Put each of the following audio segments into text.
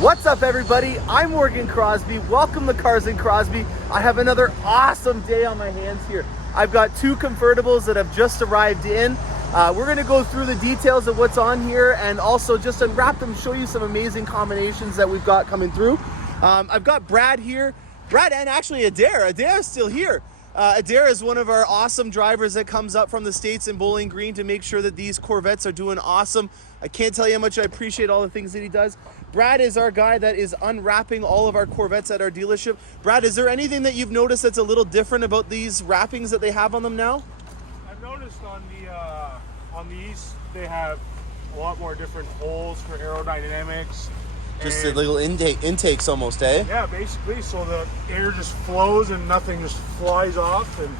What's up, everybody? I'm Morgan Crosbie. Welcome to Cars and Crosbie. I have another awesome day on my hands here. I've got two convertibles that have just arrived in. We're going to go through the details of what's on here and also just unwrap them, show you some amazing combinations that we've got coming through. I've got Brad here. Brad and actually Adair. Adair is still here. Adair is one of our awesome drivers that comes up from the States in Bowling Green to make sure that these Corvettes are doing awesome. I can't tell you how much I appreciate all the things that he does. Brad is our guy that is unwrapping all of our Corvettes at our dealership. Brad, is there anything that you've noticed that's a little different about these wrappings that they have on them now? I've noticed on these they have a lot more different holes for aerodynamics. Just the little intakes almost, eh? Yeah, basically, so the air just flows and nothing just flies off and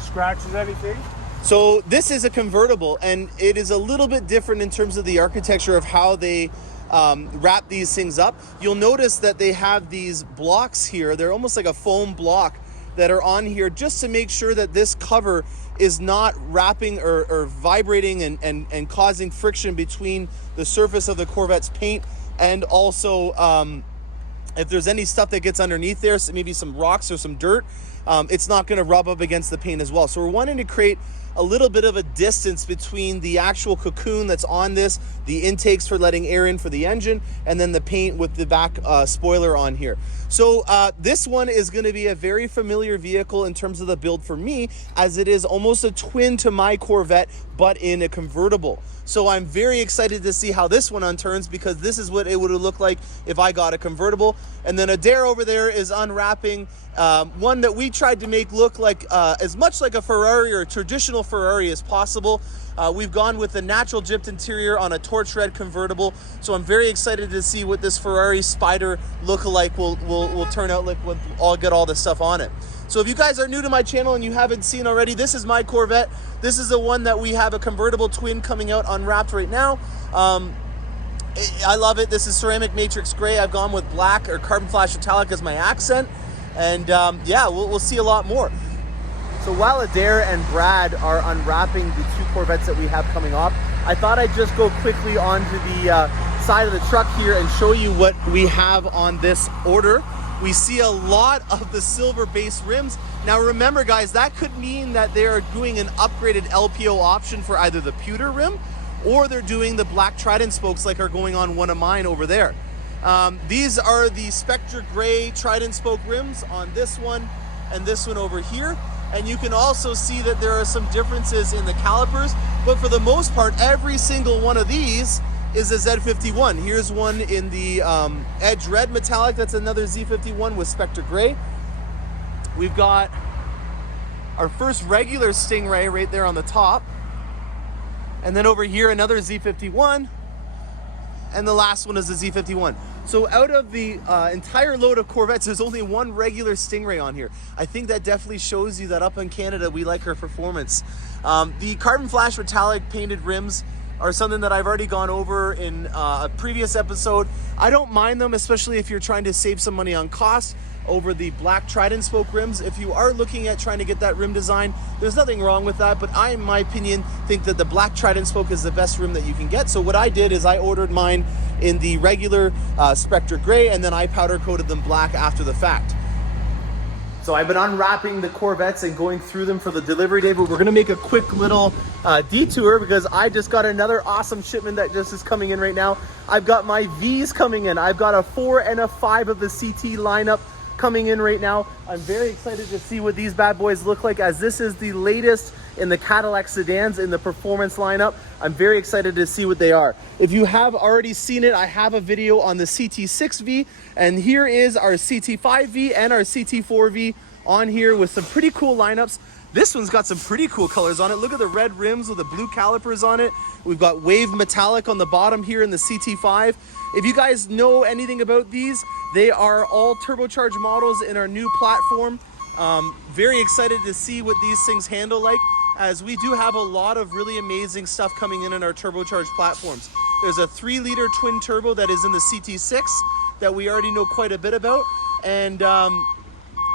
scratches anything. So this is a convertible, and it is a little bit different in terms of the architecture of how they wrap these things up. You'll notice that they have these blocks here. They're almost like a foam block that are on here just to make sure that this cover is not wrapping or vibrating and causing friction between the surface of the Corvette's paint and also if there's any stuff that gets underneath there, so maybe some rocks or some dirt, it's not going to rub up against the paint as well. So we're wanting to create a little bit of a distance between the actual cocoon that's on this, the intakes for letting air in for the engine, and then the paint with the back spoiler on here. So this one is going to be a very familiar vehicle in terms of the build for me, as it is almost a twin to my Corvette, but in a convertible. So I'm very excited to see how this one unturns, because this is what it would look like if I got a convertible. And then Adair over there is unwrapping one that we tried to make look like as much like a Ferrari or a traditional Ferrari as possible. We've gone with the natural gypped interior on a torch red convertible. So I'm very excited to see what this Ferrari Spider look-alike will turn out like when I'll get all this stuff on it. So if you guys are new to my channel and you haven't seen already, this is my Corvette. This is the one that we have a convertible twin coming out unwrapped right now. I love it. This is ceramic matrix gray. I've gone with black or carbon flash metallic as my accent. And yeah, we'll see a lot more. So while Adair and Brad are unwrapping the two Corvettes that we have coming off, I thought I'd just go quickly onto the side of the truck here and show you what we have on this order. We see a lot of the silver base rims. Now remember, guys, that could mean that they are doing an upgraded LPO option for either the pewter rim or they're doing the black Trident spokes like are going on one of mine over there. These are the Spectre Gray Trident spoke rims on this one and this one over here. And you can also see that there are some differences in the calipers, but for the most part, every single one of these is a Z51. Here's one in the Edge Red Metallic. That's another Z51 with Spectre Gray. We've got our first regular Stingray right there on the top. And then over here, another Z51. And the last one is the Z51. So out of the entire load of Corvettes, there's only one regular Stingray on here. I think that definitely shows you that up in Canada, we like our performance. The carbon flash metallic painted rims are something that I've already gone over in a previous episode. I don't mind them, especially if you're trying to save some money on cost over the black Trident spoke rims. If you are looking at trying to get that rim design, there's nothing wrong with that, but I, in my opinion, think that the black Trident spoke is the best rim that you can get. So what I did is I ordered mine in the regular Spectre Gray, and then I powder coated them black after the fact. So I've been unwrapping the Corvettes and going through them for the delivery day, but we're gonna make a quick little detour because I just got another awesome shipment that just is coming in right now. I've got my V's coming in. I've got a 4 and a 5 of the CT lineup coming in right now. I'm very excited to see what these bad boys look like, as this is the latest in the Cadillac sedans in the performance lineup. I'm very excited to see what they are. If you have already seen it, I have a video on the CT6V, and here is our CT5V and our CT4V on here with some pretty cool lineups. This one's got some pretty cool colors on it. Look at the red rims with the blue calipers on it. We've got wave metallic on the bottom here in the CT5. If you guys know anything about these, they are all turbocharged models in our new platform. Very excited to see what these things handle like, as we do have a lot of really amazing stuff coming in our turbocharged platforms. There's a 3-liter twin turbo that is in the CT6 that we already know quite a bit about. And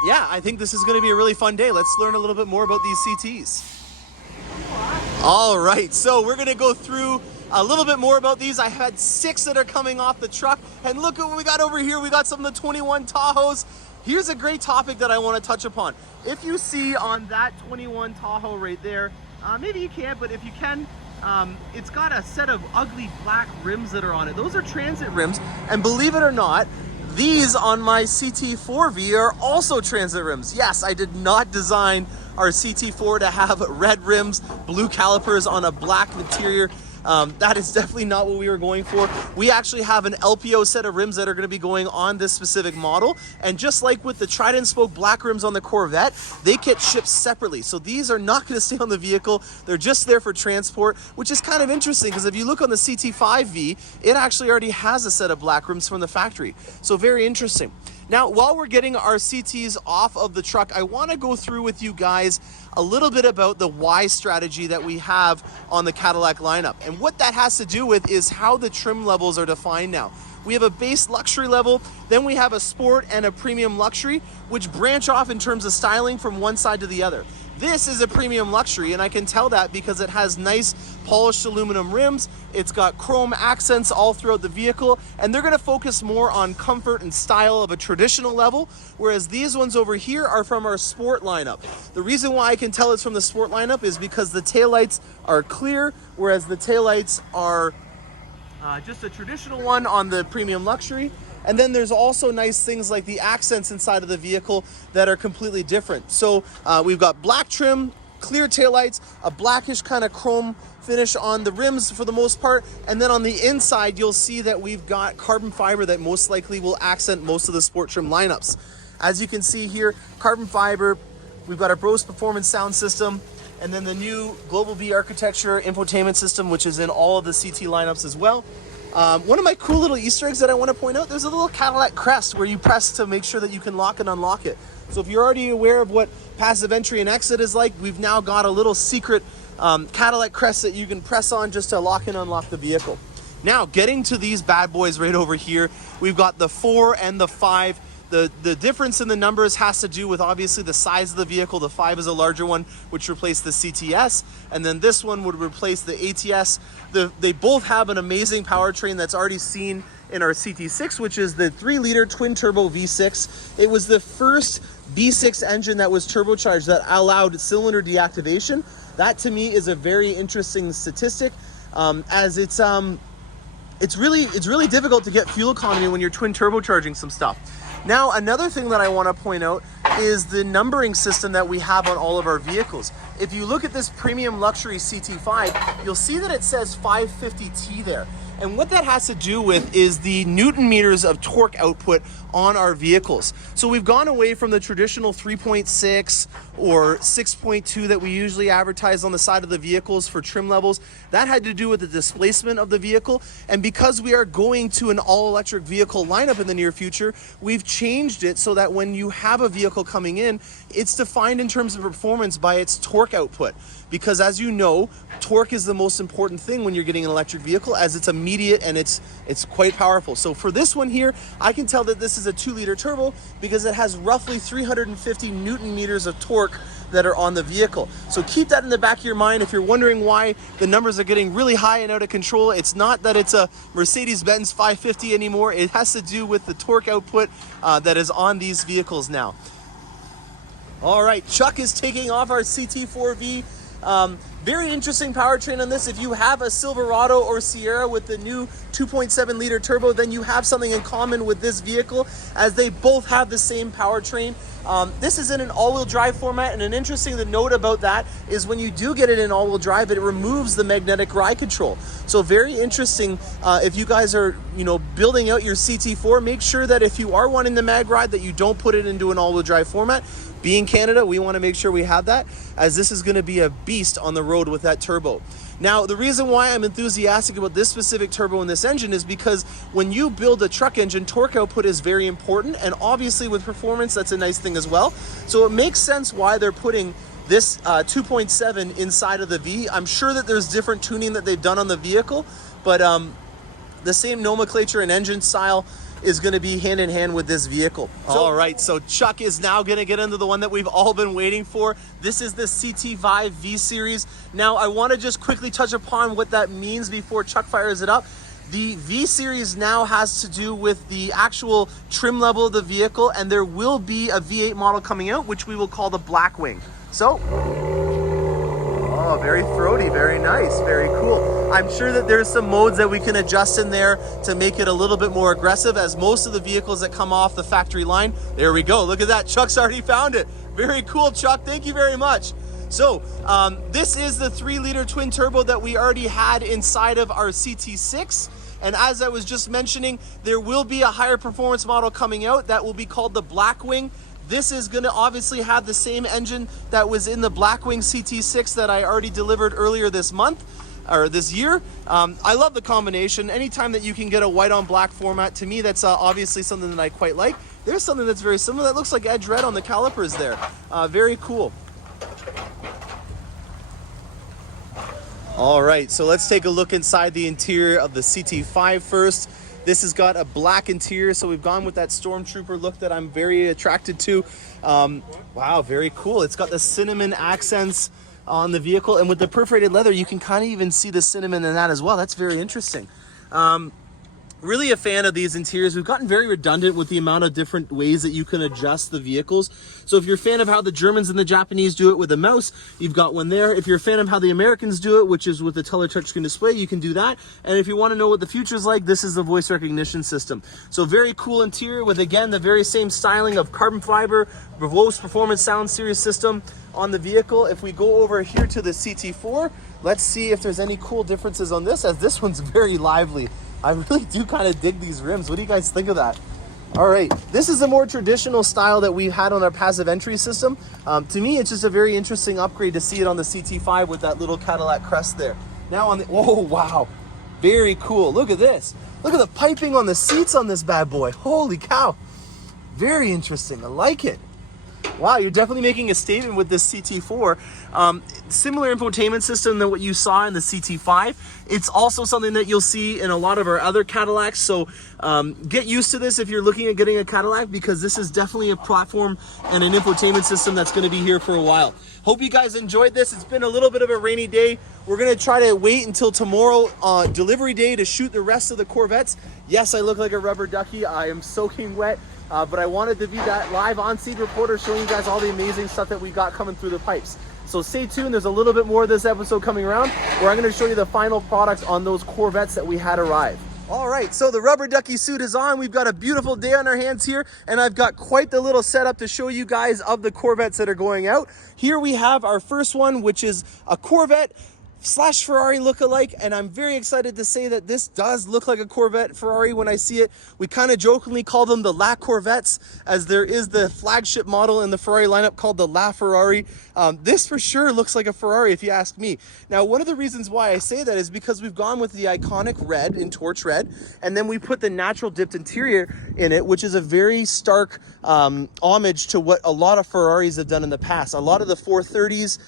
yeah, I think this is going to be a really fun day. Let's learn a little bit more about these CTs. All right, so we're going to go through a little bit more about these. I had 6 that are coming off the truck, and look at what we got over here. We got some of the 21 Tahoes. Here's a great topic that I want to touch upon. If you see on that 21 Tahoe right there, maybe you can't, but if you can, it's got a set of ugly black rims that are on it. Those are transit rims, and believe it or not, these on my CT4V are also transit rims. Yes, I did not design our CT4 to have red rims, blue calipers on a black interior. That is definitely not what we were going for. We actually have an LPO set of rims that are going to be going on this specific model. And just like with the Trident spoke black rims on the Corvette, they get shipped separately. So these are not going to stay on the vehicle. They're just there for transport, which is kind of interesting because if you look on the CT5V, it actually already has a set of black rims from the factory. So very interesting. Now, while we're getting our CTs off of the truck, I want to go through with you guys a little bit about the why strategy that we have on the Cadillac lineup. And what that has to do with is how the trim levels are defined now. We have a base luxury level, then we have a sport and a premium luxury, which branch off in terms of styling from one side to the other. This is a premium luxury, and I can tell that because it has nice polished aluminum rims. It's got chrome accents all throughout the vehicle, and they're going to focus more on comfort and style of a traditional level, whereas these ones over here are from our sport lineup. The reason why I can tell it's from the sport lineup is because the taillights are clear, whereas the taillights are just a traditional one on the premium luxury. And then there's also nice things like the accents inside of the vehicle that are completely different. So we've got black trim, clear taillights, a blackish kind of chrome finish on the rims for the most part. And then on the inside, you'll see that we've got carbon fiber that most likely will accent most of the sport trim lineups. As you can see here, carbon fiber, we've got our Bose Performance sound system, and then the new Global B architecture infotainment system, which is in all of the CT lineups as well. One of my cool little Easter eggs that I want to point out, there's a little Cadillac crest where you press to make sure that you can lock and unlock it. So if you're already aware of what passive entry and exit is like, we've now got a little secret Cadillac crest that you can press on just to lock and unlock the vehicle. Now, getting to these bad boys right over here, we've got the 4 and the 5. The difference in the numbers has to do with obviously the size of the vehicle. The 5 is a larger one, which replaced the CTS, and then this one would replace the ATS. They both have an amazing powertrain that's already seen in our CT6, which is the 3-liter twin-turbo V6. It was the first V6 engine that was turbocharged that allowed cylinder deactivation. That to me is a very interesting statistic, as it's really difficult to get fuel economy when you're twin turbocharging some stuff. Now, another thing that I want to point out is the numbering system that we have on all of our vehicles. If you look at this premium luxury CT5, you'll see that it says 550T there. And what that has to do with is the Newton meters of torque output on our vehicles. So we've gone away from the traditional 3.6 or 6.2 that we usually advertise on the side of the vehicles for trim levels. That had to do with the displacement of the vehicle. And because we are going to an all-electric vehicle lineup in the near future, we've changed it so that when you have a vehicle coming in, it's defined in terms of performance by its torque output. Because as you know, torque is the most important thing when you're getting an electric vehicle, as it's immediate and it's quite powerful. So for this one here, I can tell that this is a 2-liter turbo because it has roughly 350 Newton meters of torque that are on the vehicle. So keep that in the back of your mind. If you're wondering why the numbers are getting really high and out of control, it's not that it's a Mercedes-Benz 550 anymore. It has to do with the torque output that is on these vehicles now. All right, Chuck is taking off our CT4V. Very interesting powertrain on this. If you have a Silverado or Sierra with the new 2.7 liter turbo, then you have something in common with this vehicle, as they both have the same powertrain. This is in an all-wheel drive format, and an interesting note about that is when you do get it in all-wheel drive, it removes the magnetic ride control. So very interesting. If you guys are building out your CT4, make sure that if you are wanting the mag ride, that you don't put it into an all-wheel drive format. Being Canada, we want to make sure we have that, as this is going to be a beast on the road with that turbo. Now, the reason why I'm enthusiastic about this specific turbo in this engine is because when you build a truck engine, torque output is very important, and obviously with performance, that's a nice thing as well. So it makes sense why they're putting this 2.7 inside of the V. I'm sure that there's different tuning that they've done on the vehicle, but the same nomenclature and engine style is going to be hand in hand with this vehicle. All right, so Chuck is now going to get into the one that we've all been waiting for. This is the CT5 V Series. Now, I want to just quickly touch upon what that means before Chuck fires it up. The V Series now has to do with the actual trim level of the vehicle, and there will be a V8 model coming out, which we will call the Blackwing. So, oh, very throaty, very nice, very cool. I'm sure that there's some modes that we can adjust in there to make it a little bit more aggressive, as most of the vehicles that come off the factory line, there we go, look at that, Chuck's already found it. Very cool, Chuck, thank you very much. So, this is the 3-liter twin turbo that we already had inside of our CT6. And as I was just mentioning, there will be a higher performance model coming out that will be called the Blackwing. This is going to obviously have the same engine that was in the Blackwing CT6 that I already delivered earlier this month, or this year. I love the combination. Anytime that you can get a white on black format, to me, that's obviously something that I quite like. There's something that's very similar that looks like edge red on the calipers there. Very cool. All right, so let's take a look inside the interior of the CT5 first. This has got a black interior, so we've gone with that Stormtrooper look that I'm very attracted to. Wow, very cool. It's got the cinnamon accents on the vehicle, and with the perforated leather, you can kind of even see the cinnamon in that as well. That's very interesting. Really a fan of these interiors. We've gotten very redundant with the amount of different ways that you can adjust the vehicles. So if you're a fan of how the Germans and the Japanese do it with a mouse, you've got one there. If you're a fan of how the Americans do it, which is with the Teller touchscreen display, you can do that. And if you want to know what the future is like, this is the voice recognition system. So very cool interior with, again, the very same styling of carbon fiber, Bose Performance Sound Series system on the vehicle. If we go over here to the CT4, let's see if there's any cool differences on this, as this one's very lively. I really do kind of dig these rims. What do you guys think of that? All right, this is a more traditional style that we've had on our passive entry system. To me, it's just a very interesting upgrade to see it on the CT5 with that little Cadillac crest there. Now on the, oh wow, very cool. Look at this. Look at the piping on the seats on this bad boy. Holy cow. Very interesting, I like it. Wow, you're definitely making a statement with this CT4. Similar infotainment system than what you saw in the CT5. It's also something that you'll see in a lot of our other Cadillacs. So get used to this if you're looking at getting a Cadillac, because this is definitely a platform and an infotainment system that's going to be here for a while. Hope you guys enjoyed this. It's been a little bit of a rainy day. We're going to try to wait until tomorrow, delivery day, to shoot the rest of the Corvettes. Yes, I look like a rubber ducky. I am soaking wet. But I wanted to be that live on-scene reporter showing you guys all the amazing stuff that we got coming through the pipes. So stay tuned. There's a little bit more of this episode coming around where I'm going to show you the final product on those Corvettes that we had arrive. All right, so the rubber ducky suit is on. We've got a beautiful day on our hands here, and I've got quite the little setup to show you guys of the Corvettes that are going out. Here we have our first one, which is a Corvette / Ferrari look-alike, and I'm very excited to say that this does look like a Corvette Ferrari when I see it. We kind of jokingly call them the La Corvettes, as there is the flagship model in the Ferrari lineup called the LaFerrari. This for sure looks like a Ferrari if you ask me. Now, one of the reasons why I say that is because we've gone with the iconic red in torch red, and then we put the natural dipped interior in it, which is a very stark homage to what a lot of Ferraris have done in the past. A lot of the 430s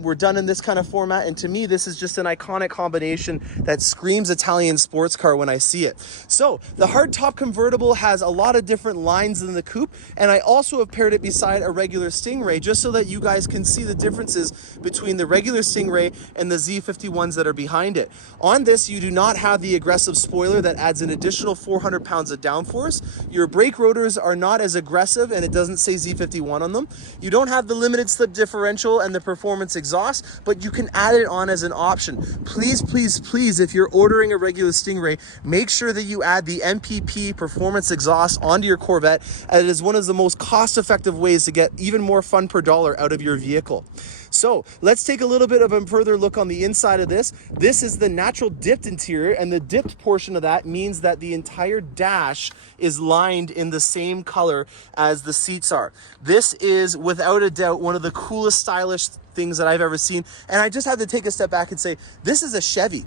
were done in this kind of format, and to me this is just an iconic combination that screams Italian sports car when I see it. So the hardtop convertible has a lot of different lines in the coupe, and I also have paired it beside a regular Stingray just so that you guys can see the differences between the regular Stingray and the Z51s that are behind it. On this, you do not have the aggressive spoiler that adds an additional 400 pounds of downforce. Your brake rotors are not as aggressive, and it doesn't say Z51 on them. You don't have the limited slip differential and the performance exhaust, but you can add it on as an option. Please, please, please, if you're ordering a regular Stingray, make sure that you add the MPP performance exhaust onto your Corvette, as it is one of the most cost-effective ways to get even more fun per dollar out of your vehicle. So let's take a little bit of a further look on the inside of this. This is the natural dipped interior, and the dipped portion of that means that the entire dash is lined in the same color as the seats are. This is without a doubt one of the coolest stylish things that I've ever seen, and I just have to take a step back and say this is a Chevy.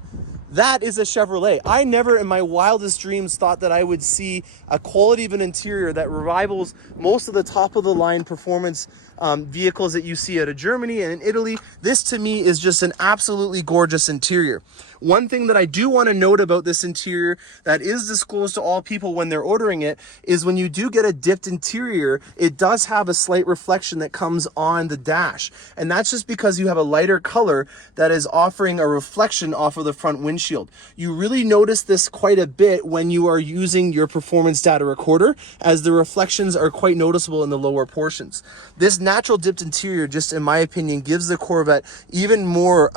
That is a Chevrolet. I never in my wildest dreams thought that I would see a quality of an interior that rivals most of the top of the line performance vehicles that you see out of Germany and in Italy. This to me is just an absolutely gorgeous interior. One thing that I do want to note about this interior that is disclosed to all people when they're ordering it is when you do get a dipped interior, it does have a slight reflection that comes on the dash. And that's just because you have a lighter color that is offering a reflection off of the front windshield. You really notice this quite a bit when you are using your performance data recorder, as the reflections are quite noticeable in the lower portions. This natural dipped interior, just in my opinion, gives the Corvette even more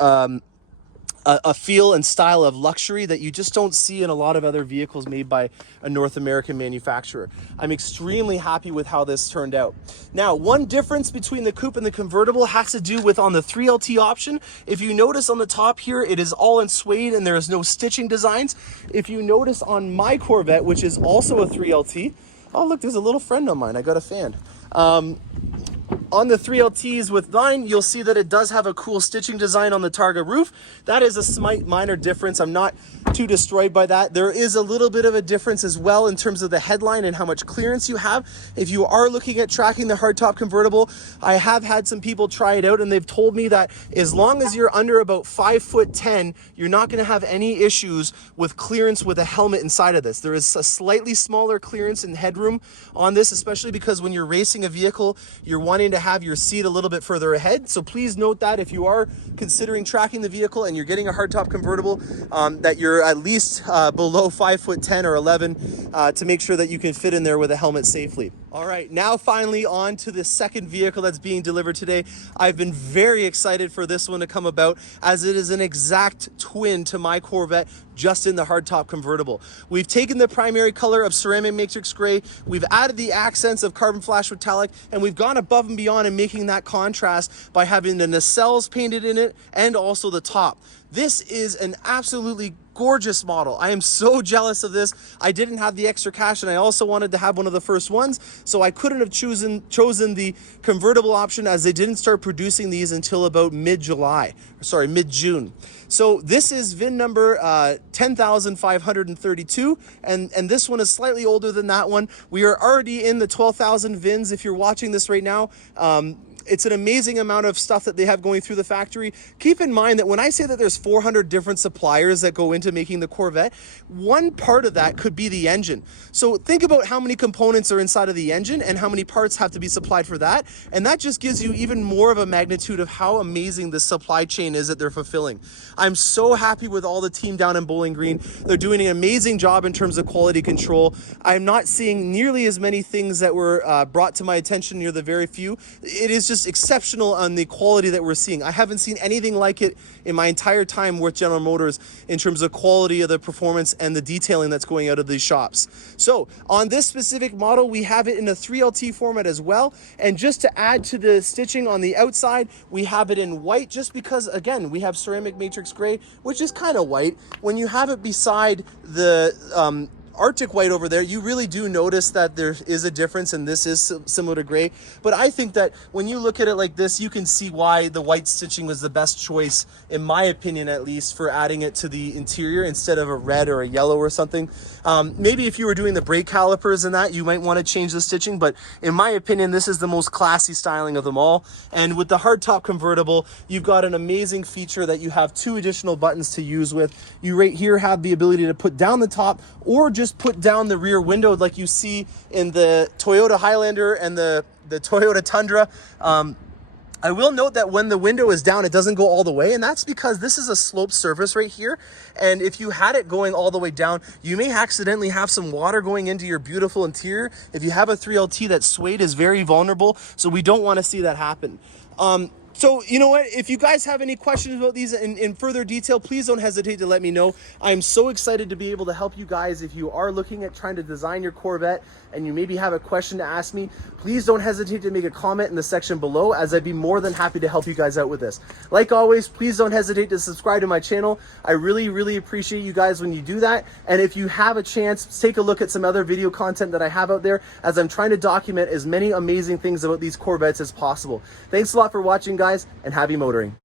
a feel and style of luxury that you just don't see in a lot of other vehicles made by a North American manufacturer. I'm extremely happy with how this turned out. Now, one difference between the coupe and the convertible has to do with on the 3LT option. If you notice on the top here, it is all in suede and there is no stitching designs. If you notice on my Corvette, which is also a 3LT, oh look, there's a little friend of mine, I got a fan. On the 3LTs with mine, you'll see that it does have a cool stitching design on the Targa roof. That is a slight minor difference. I'm not too destroyed by that. There is a little bit of a difference as well in terms of the headline and how much clearance you have. If you are looking at tracking the hardtop convertible, I have had some people try it out and they've told me that as long as you're under about 5'10", you're not going to have any issues with clearance with a helmet inside of this. There is a slightly smaller clearance and headroom on this, especially because when you're racing a vehicle, you're wanting to have your seat a little bit further ahead. So please note that if you are considering tracking the vehicle and you're getting a hardtop convertible, that you're at least below 5'10" or 11 to make sure that you can fit in there with a helmet safely. All right, now finally on to the second vehicle that's being delivered today. I've been very excited for this one to come about, as it is an exact twin to my Corvette, just in the hardtop convertible. We've taken the primary color of ceramic matrix gray, we've added the accents of carbon flash metallic, and we've gone above and beyond in making that contrast by having the nacelles painted in it and also the top. This is an absolutely gorgeous model. I am so jealous of this. I didn't have the extra cash and I also wanted to have one of the first ones, so I couldn't have chosen the convertible option, as they didn't start producing these until about mid-June. So this is VIN number 10,532, and this one is slightly older than that one. We are already in the 12,000 VINs if you're watching this right now. It's an amazing amount of stuff that they have going through the factory. Keep in mind that when I say that there's 400 different suppliers that go into making the Corvette, one part of that could be the engine. So think about how many components are inside of the engine and how many parts have to be supplied for that. And that just gives you even more of a magnitude of how amazing the supply chain is that they're fulfilling. I'm so happy with all the team down in Bowling Green. They're doing an amazing job in terms of quality control. I'm not seeing nearly as many things that were brought to my attention near the very few. It is just exceptional on the quality that we're seeing. I haven't seen anything like it in my entire time with General Motors in terms of quality of the performance and the detailing that's going out of these shops. So on this specific model, we have it in a 3LT format as well. And just to add to the stitching on the outside, we have it in white, just because, again, we have ceramic matrix gray, which is kind of white. When you have it beside the Arctic white over there, you really do notice that there is a difference, and this is similar to gray. But I think that when you look at it like this, you can see why the white stitching was the best choice, in my opinion at least, for adding it to the interior instead of a red or a yellow or something. Maybe if you were doing the brake calipers and that, you might want to change the stitching, but in my opinion, this is the most classy styling of them all. And with the hardtop convertible, you've got an amazing feature that you have 2 additional buttons to use with. You right here have the ability to put down the top or just put down the rear window like you see in the Toyota Highlander and the Toyota Tundra. I will note that when the window is down, it doesn't go all the way, and that's because this is a sloped surface right here. And if you had it going all the way down, you may accidentally have some water going into your beautiful interior. If you have a 3LT, that suede is very vulnerable, so we don't want to see that happen. So, you know what, if you guys have any questions about these in further detail, please don't hesitate to let me know. I'm so excited to be able to help you guys. If you are looking at trying to design your Corvette and you maybe have a question to ask me, please don't hesitate to make a comment in the section below, as I'd be more than happy to help you guys out with this. Like always, please don't hesitate to subscribe to my channel. I really appreciate you guys when you do that. And if you have a chance, take a look at some other video content that I have out there, as I'm trying to document as many amazing things about these Corvettes as possible. Thanks a lot for watching, guys, and happy motoring.